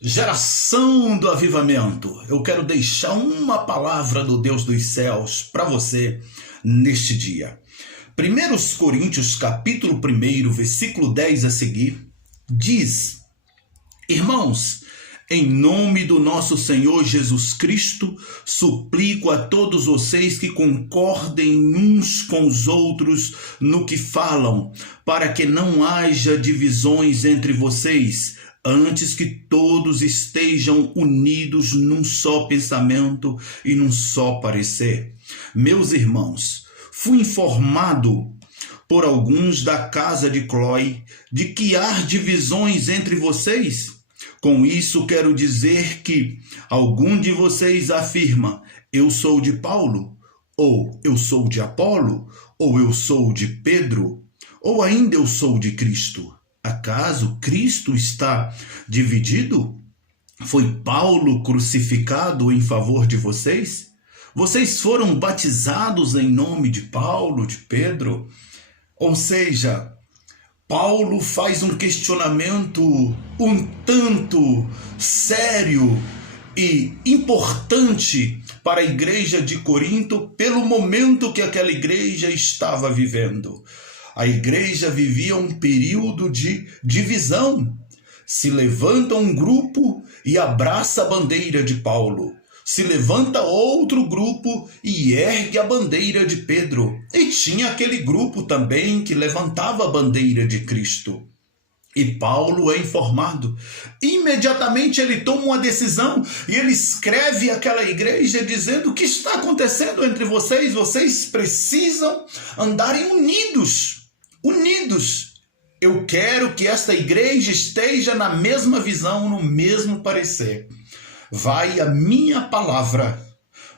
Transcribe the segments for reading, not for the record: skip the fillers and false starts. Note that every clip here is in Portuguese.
Geração do avivamento, eu quero deixar uma palavra do Deus dos céus para você neste dia. 1 Coríntios capítulo 1, versículo 10 a seguir, diz: Irmãos, em nome do nosso Senhor Jesus Cristo, suplico a todos vocês que concordem uns com os outros no que falam, para que não haja divisões entre vocês, antes que todos estejam unidos num só pensamento e num só parecer. Meus irmãos, fui informado por alguns da casa de Cloé de que há divisões entre vocês. Com isso quero dizer que algum de vocês afirma: eu sou de Paulo, ou eu sou de Apolo, ou eu sou de Pedro, ou ainda eu sou de Cristo. Acaso Cristo está dividido? Foi Paulo crucificado em favor de vocês? Vocês foram batizados em nome de Paulo, de Pedro? Ou seja, Paulo faz um questionamento um tanto sério e importante para a igreja de Corinto pelo momento que aquela igreja estava vivendo. A igreja vivia um período de divisão. Se levanta um grupo e abraça a bandeira de Paulo. Se levanta outro grupo e ergue a bandeira de Pedro. E tinha aquele grupo também que levantava a bandeira de Cristo. E Paulo é informado. Imediatamente ele toma uma decisão e ele escreve àquela igreja dizendo: o que está acontecendo entre vocês? Vocês precisam andarem unidos. Eu quero que esta igreja esteja na mesma visão, no mesmo parecer. Vai a minha palavra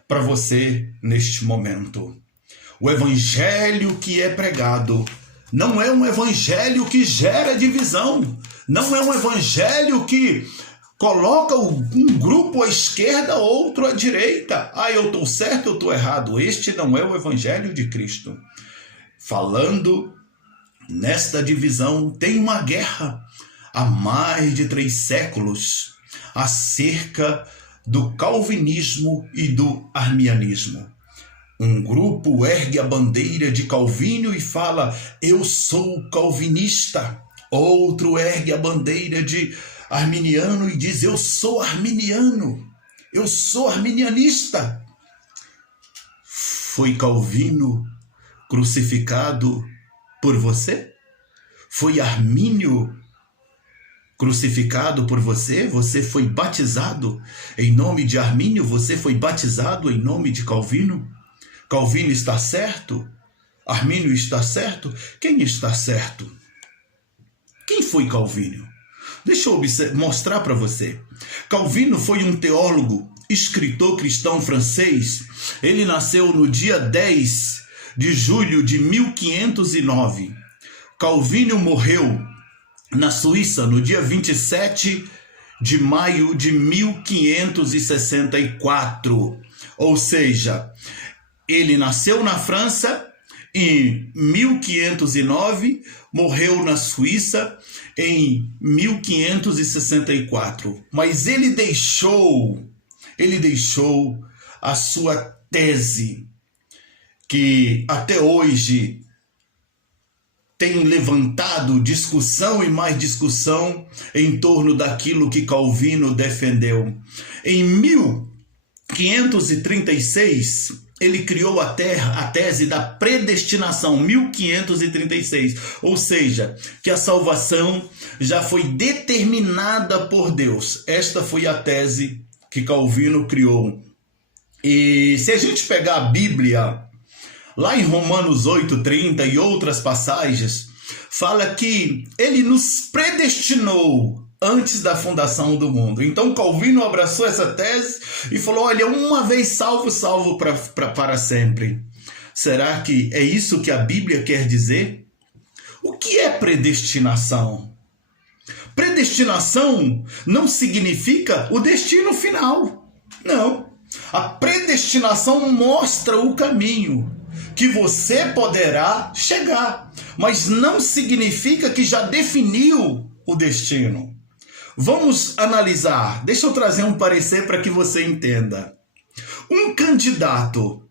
para você neste momento. O evangelho que é pregado não é um evangelho que gera divisão. Não é um evangelho que coloca um grupo à esquerda, outro à direita. Eu estou certo, eu estou errado. Este não é o evangelho de Cristo. Falando nesta divisão, tem uma guerra há mais de 3 séculos acerca do calvinismo e do arminianismo. Um grupo ergue a bandeira de Calvino e fala: eu sou calvinista. Outro ergue a bandeira de arminiano e diz: eu sou arminiano. Eu sou arminianista. Foi Calvino crucificado por você? Foi Armínio crucificado por você? Você foi batizado em nome de Armínio? Você foi batizado em nome de Calvino? Calvino está certo? Armínio está certo? Quem está certo? Quem foi Calvino? Deixa eu mostrar para você. Calvino foi um teólogo, escritor cristão francês. Ele nasceu no dia 10 de julho de 1509. Calvino morreu na Suíça no dia 27 de maio de 1564. Ou seja, ele nasceu na França em 1509, morreu na Suíça em 1564. Mas ele deixou a sua tese, que até hoje tem levantado discussão e mais discussão em torno daquilo que Calvino defendeu. Em 1536, ele criou a tese da predestinação, 1536, ou seja, que a salvação já foi determinada por Deus. Esta foi a tese que Calvino criou. E se a gente pegar a Bíblia, lá em Romanos 8:30 e outras passagens, fala que ele nos predestinou antes da fundação do mundo. Então Calvino abraçou essa tese e falou: olha, uma vez salvo, salvo para sempre. Será que é isso que a Bíblia quer dizer? O que é predestinação? Predestinação não significa o destino final. Não. A predestinação mostra o caminho que você poderá chegar, mas não significa que já definiu o destino. Vamos analisar. Deixa eu trazer um parecer para que você entenda. Um candidato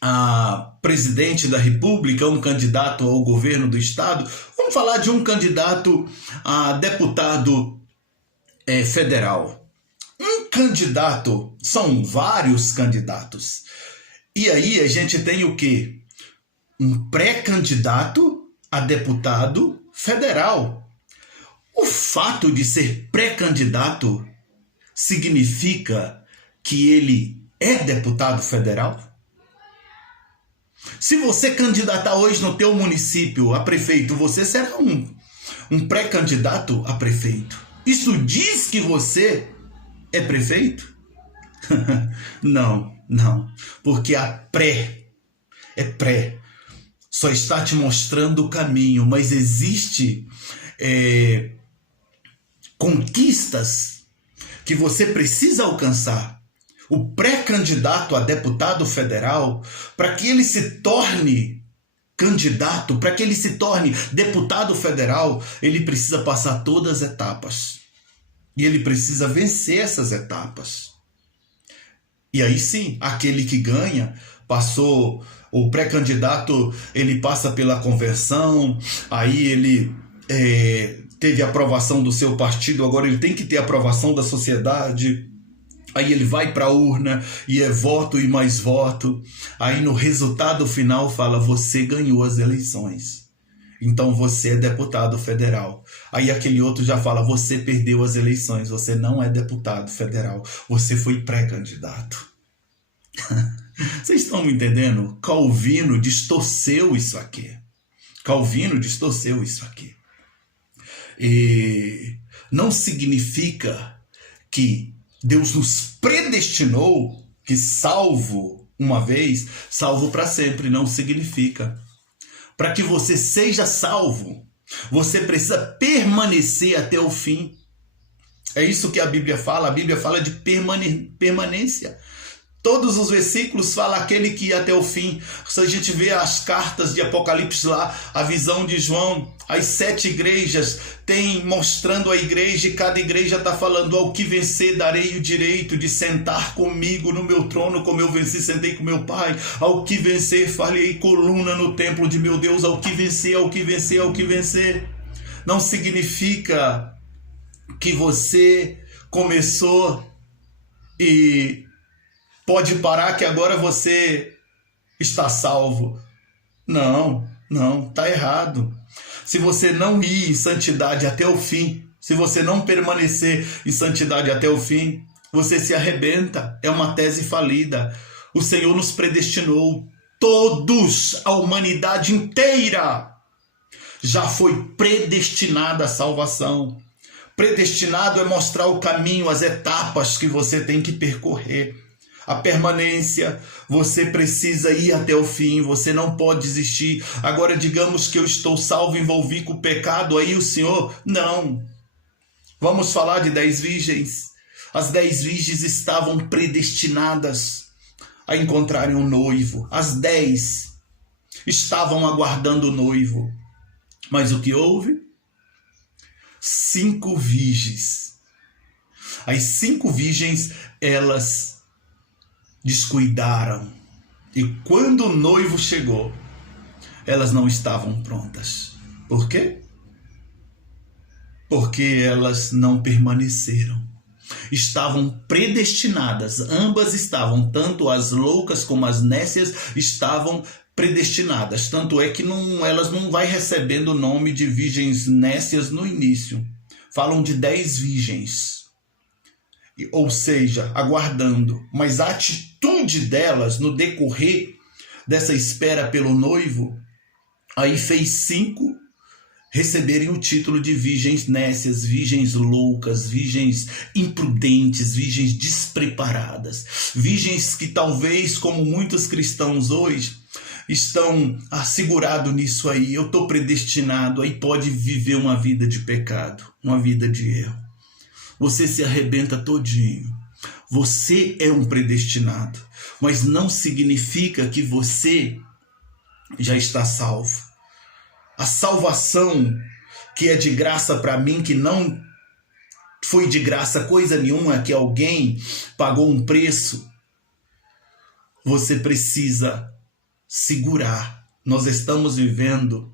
a presidente da República, um candidato ao governo do estado, vamos falar de um candidato a deputado federal. Um candidato, são vários candidatos. E aí a gente tem o quê? Um pré-candidato a deputado federal. O fato de ser pré-candidato significa que ele é deputado federal? Se você candidatar hoje no teu município a prefeito, você será um pré-candidato a prefeito. Isso diz que você é prefeito? Não, não. Porque a pré só está te mostrando o caminho, mas existe conquistas que você precisa alcançar. O pré-candidato a deputado federal, para que ele se torne candidato, para que ele se torne deputado federal, ele precisa passar todas as etapas. E ele precisa vencer essas etapas. E aí sim, aquele que ganha, passou, o pré-candidato, ele passa pela conversão, aí ele teve a aprovação do seu partido, agora ele tem que ter a aprovação da sociedade. Aí ele vai para a urna e é voto e mais voto. Aí no resultado final fala, você ganhou as eleições. Então você é deputado federal. Aí aquele outro já fala, você perdeu as eleições, você não é deputado federal, você foi pré-candidato. Vocês estão me entendendo? Calvino distorceu isso aqui. Calvino distorceu isso aqui. E não significa que Deus nos predestinou, que salvo uma vez, salvo para sempre. Não significa. Para que você seja salvo, você precisa permanecer até o fim. É isso que a Bíblia fala. A Bíblia fala de permanência. Todos os versículos falam aquele que ia até o fim. Se a gente vê as cartas de Apocalipse lá, a visão de João, as 7 igrejas tem mostrando a igreja, e cada igreja está falando, ao que vencer darei o direito de sentar comigo no meu trono, como eu venci, sentei com meu Pai. Ao que vencer, farei coluna no templo de meu Deus. Ao que vencer, ao que vencer, ao que vencer. Não significa que você começou e pode parar que agora você está salvo. Não, está errado. Se você não ir em santidade até o fim, se você não permanecer em santidade até o fim, você se arrebenta. É uma tese falida. O Senhor nos predestinou. Todos, a humanidade inteira, já foi predestinada à salvação. Predestinado é mostrar o caminho, as etapas que você tem que percorrer. A permanência, você precisa ir até o fim, você não pode desistir. Agora, digamos que eu estou salvo, envolvi com o pecado, aí o Senhor, não. Vamos falar de 10 virgens. As 10 virgens estavam predestinadas a encontrarem um noivo. As 10 estavam aguardando o noivo. Mas o que houve? 5 virgens. As 5 virgens, elas descuidaram. E quando o noivo chegou, elas não estavam prontas. Por quê? Porque elas não permaneceram. Estavam predestinadas. Ambas estavam, tanto as loucas como as nécias, estavam predestinadas. Tanto é que elas não vai recebendo o nome de virgens nécias no início. Falam de 10 virgens. Ou seja, aguardando. Mas a atitude delas no decorrer dessa espera pelo noivo, aí fez 5 receberem o título de virgens nécias, virgens loucas, virgens imprudentes, virgens despreparadas, virgens que talvez, como muitos cristãos hoje, estão assegurados nisso aí. Eu estou predestinado, aí pode viver uma vida de pecado, uma vida de erro. Você se arrebenta todinho. Você é um predestinado, mas não significa que você já está salvo. A salvação que é de graça para mim, que não foi de graça coisa nenhuma, que alguém pagou um preço. Você precisa segurar. Nós estamos vivendo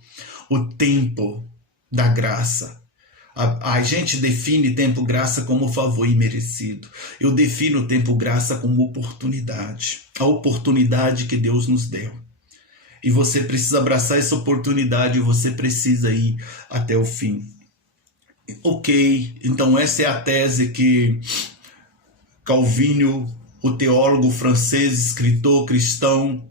o tempo da graça. A gente define tempo graça como favor imerecido. Eu defino o tempo graça como oportunidade. A oportunidade que Deus nos deu. E você precisa abraçar essa oportunidade, você precisa ir até o fim. Ok, então essa é a tese que Calvino, o teólogo francês, escritor cristão,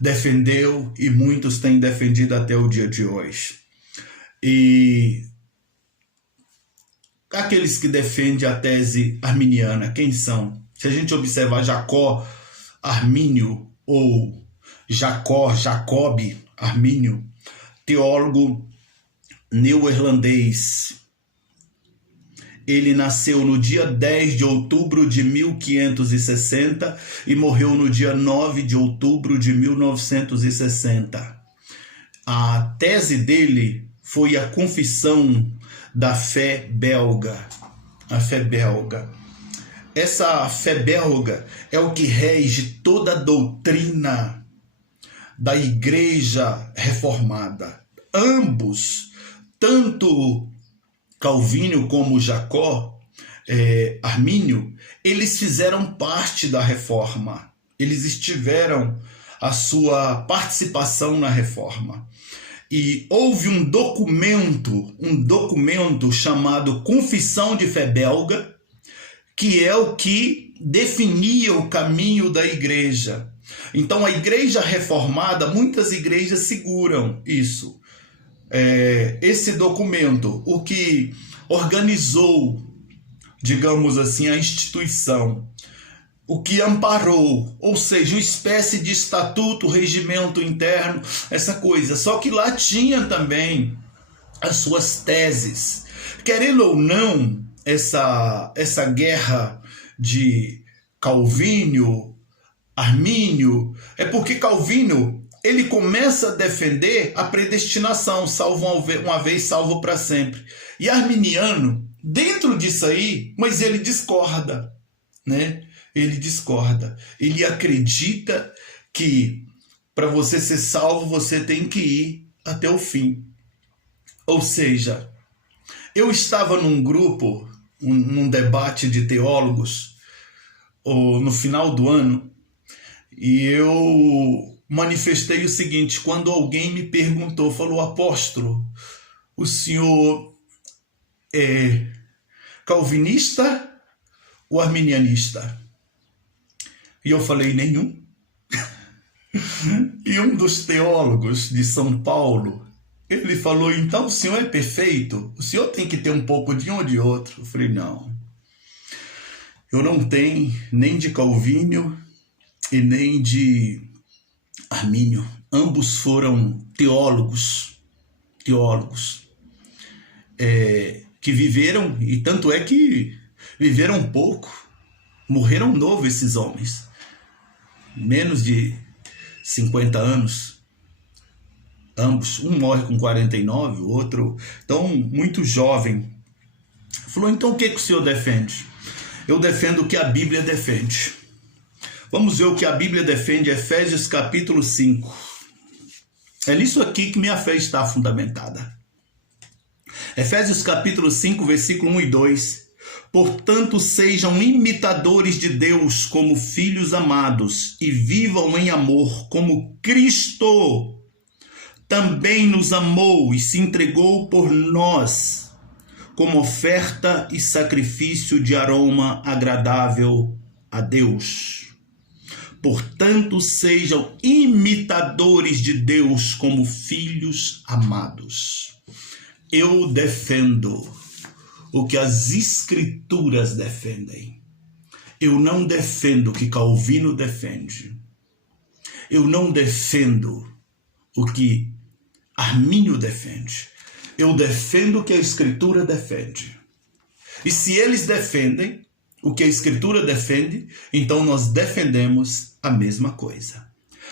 defendeu e muitos têm defendido até o dia de hoje. E aqueles que defendem a tese arminiana, quem são? Se a gente observar Jacó Armínio ou Jacob Armínio, teólogo neerlandês, ele nasceu no dia 10 de outubro de 1560 e morreu no dia 9 de outubro de 1960. A tese dele foi a confissão da fé belga. A fé belga. Essa fé belga é o que rege toda a doutrina da Igreja Reformada. Ambos, tanto Calvino como Armínio, eles fizeram parte da reforma. Eles tiveram a sua participação na reforma. E houve um documento chamado Confissão de Fé Belga, que é o que definia o caminho da igreja. Então a igreja reformada, muitas igrejas seguram isso. Esse documento, o que organizou, digamos assim, a instituição, o que amparou, ou seja, uma espécie de estatuto, regimento interno, essa coisa. Só que lá tinha também as suas teses. Querendo ou não, essa guerra de Calvino, Armínio, é porque Calvino, ele começa a defender a predestinação, salvo uma vez, salvo para sempre. E arminiano, dentro disso aí, mas ele discorda, né? Ele discorda. Ele acredita que para você ser salvo, você tem que ir até o fim. Ou seja, eu estava num grupo, num debate de teólogos, no final do ano, e eu manifestei o seguinte: quando alguém me perguntou, falou, apóstolo, o senhor é calvinista ou arminianista? E eu falei, nenhum. E um dos teólogos de São Paulo, ele falou, então o senhor é perfeito? O senhor tem que ter um pouco de um ou de outro? Eu falei, não. Eu não tenho nem de Calvino e nem de Armínio. Ambos foram teólogos que viveram, e tanto é que viveram pouco, morreram novo esses homens, menos de 50 anos, ambos, um morre com 49, o outro, então, muito jovem. Falou, então o que o senhor defende? Eu defendo o que a Bíblia defende. Vamos ver o que a Bíblia defende, Efésios capítulo 5. É nisso aqui que minha fé está fundamentada. Efésios capítulo 5, versículo 1 e 2. Portanto, sejam imitadores de Deus como filhos amados e vivam em amor como Cristo também nos amou e se entregou por nós como oferta e sacrifício de aroma agradável a Deus. Portanto, sejam imitadores de Deus como filhos amados. Eu defendo o que as Escrituras defendem. Eu não defendo o que Calvino defende. Eu não defendo o que Armínio defende. Eu defendo o que a Escritura defende. E se eles defendem o que a Escritura defende, então nós defendemos a mesma coisa.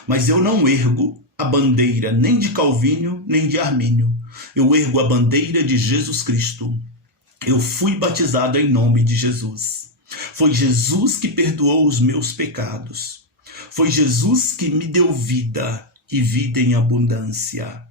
Mas eu não ergo a bandeira nem de Calvino nem de Armínio. Eu ergo a bandeira de Jesus Cristo. Eu fui batizado em nome de Jesus. Foi Jesus que perdoou os meus pecados. Foi Jesus que me deu vida e vida em abundância.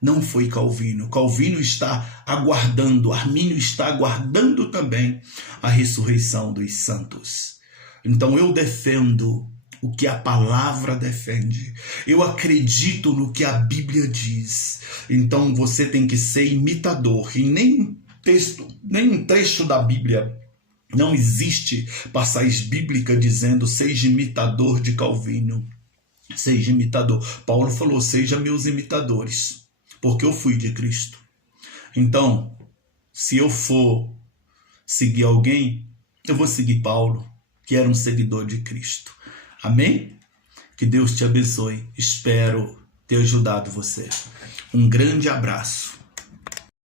Não foi Calvino. Calvino está aguardando, Armínio está aguardando também a ressurreição dos santos. Então eu defendo o que a palavra defende. Eu acredito no que a Bíblia diz. Então você tem que ser imitador. E nem um trecho da Bíblia, não existe passagem bíblica dizendo seja imitador de Calvino. Seja imitador. Paulo falou, seja meus imitadores, porque eu fui de Cristo. Então, se eu for seguir alguém, eu vou seguir Paulo, que era um seguidor de Cristo. Amém? Que Deus te abençoe. Espero ter ajudado você. Um grande abraço.